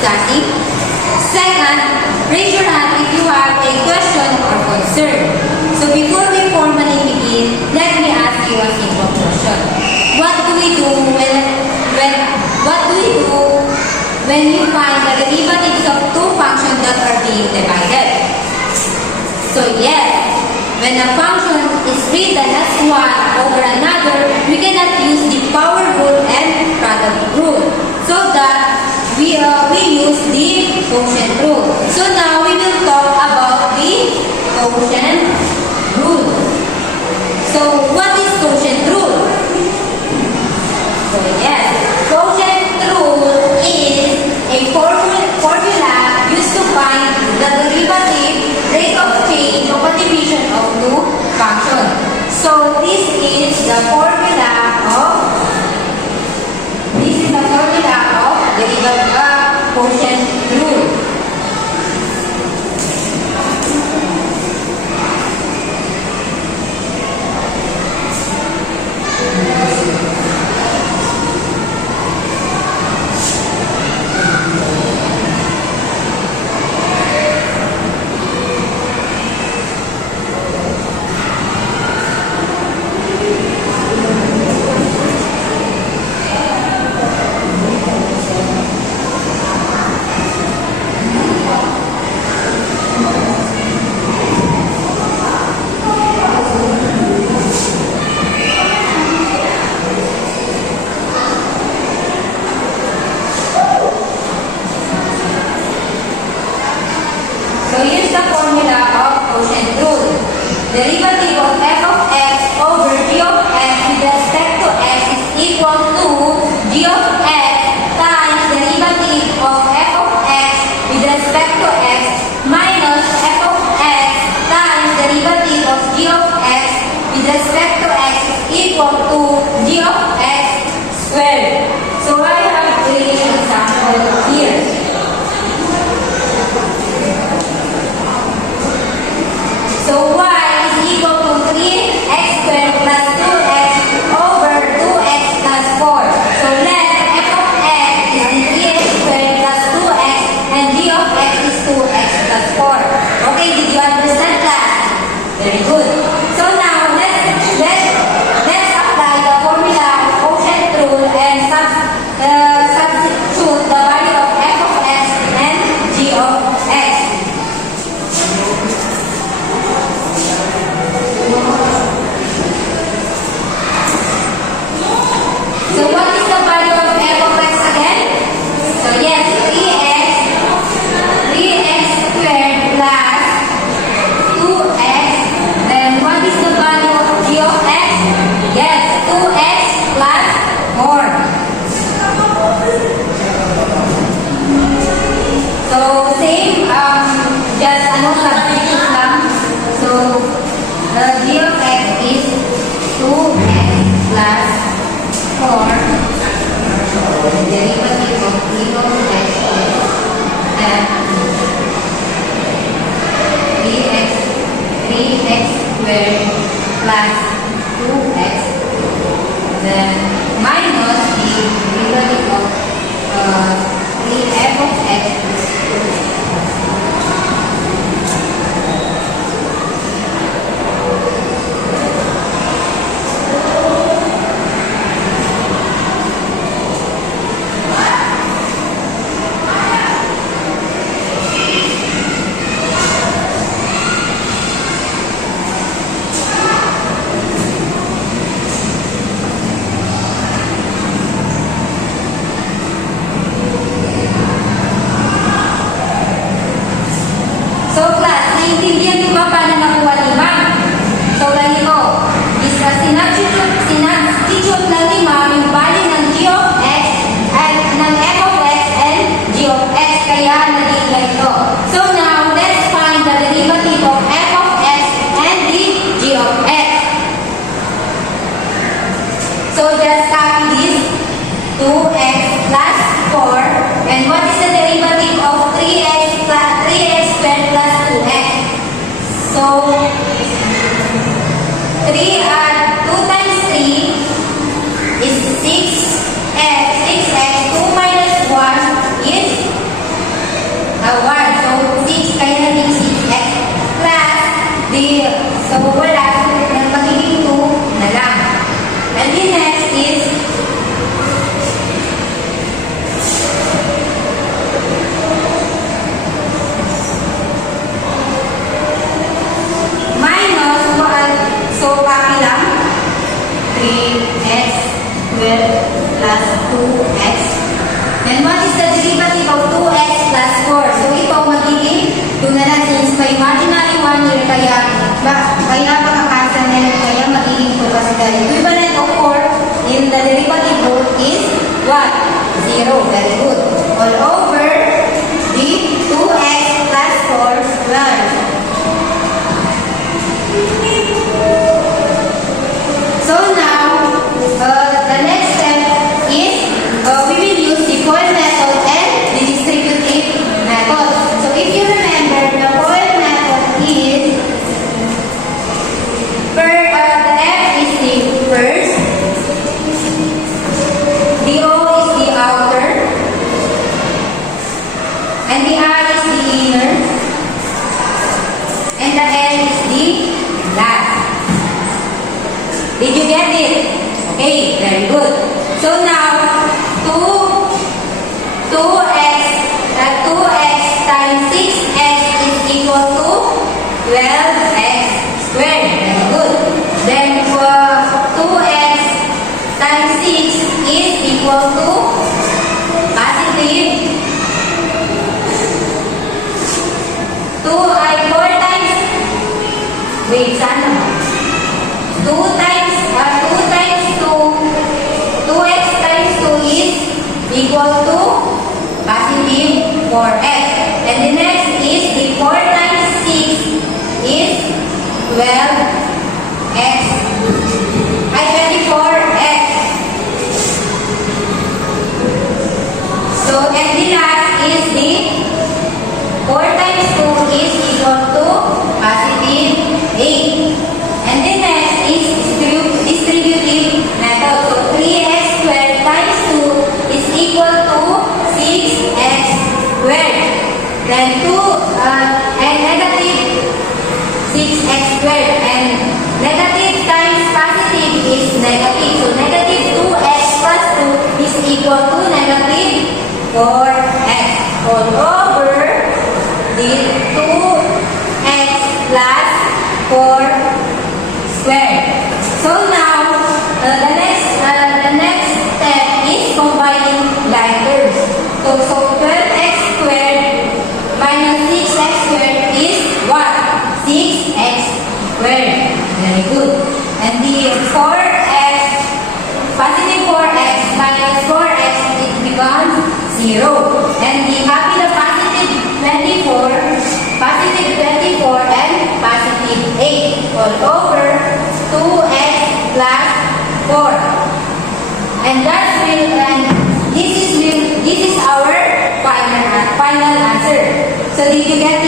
discussing. Second, raise your hand if you have a question or concern. So before we formally begin, let me ask you a simple question. What do we do when you find the derivatives of two functions that are being divided? So yes, when a function is written as one over another, we cannot use the power rule and product rule. So that we use the quotient rule. So now we will talk about the quotient rule. So what is quotient rule? So yes, quotient rule is a formula used to find the derivative rate of change of a division of two functions. So this is the formula of quotient rule. Derivative of f of x over g of x with respect to x is equal to g of x times derivative of f of x with respect to x minus f of x times derivative of g of x with respect to x is equal to g of x squared. So I have three examples here. So y is equal to 3x squared plus 2x over 2x plus 4. So let f of x is the 3x squared plus 2x and g of x is 2x plus 4. Okay, did you understand that? Very good. So now let's apply the formula of quotient rule and substitute the value of f of x and g of x. So what is the value of f of x again? So yes, 3x squared plus 2x. Then what is the value of g of x? Yes, 2x plus 4. So same, just substitute lang. So the g of x is 2x plus 4. The derivative of g of x is 3x squared plus 2x. Then minus the derivative of 3f of x is 2x. So, wala. Magiging 2 na lang. And the next is minus 1. So, copy lang. 3x squared plus 2x. And what is the derivative of 2x plus 4? So, ito magiging 2 na lang since may imaginary 1 here, kaya makakasan na lang, kaya magiging 2 kasi the equivalent of 4 in the derivative root is what? 0. Very good. All over the 2x plus 4 squared. So now, the next step is we will use the FOIL method and the distributive method. So if you remember, the FOIL method is the F is the first, the O is the outer, and the I is the inner, and the L is the last. Did you get it? Okay, very good. So now, 2x times 6x is equal to 12x squared. Very good. Then 2x times 6 is equal to positive 4 times. Wait, sana. 2 times 2x times 2 is equal to positive 4x. And the next is the 4 times 6 is 12x. 24x. So, and the last is the 4 times 2 is equal to positive 8. And the next is distributive method. So 3x squared times 2 is equal to 6x squared. Then and negative 6x squared. And negative times positive is negative. So negative 2x plus 2 is equal to negative 4x. All over the 2x plus 4 squared. So now, the next step is combining like terms. So 12x squared minus 6x squared is what? 6x squared. Very good. And the 4x, positive 4x minus 4x, it becomes 0. And we copy the positive 24 and positive 8 all over 2x plus 4. And this is our final answer. So did you get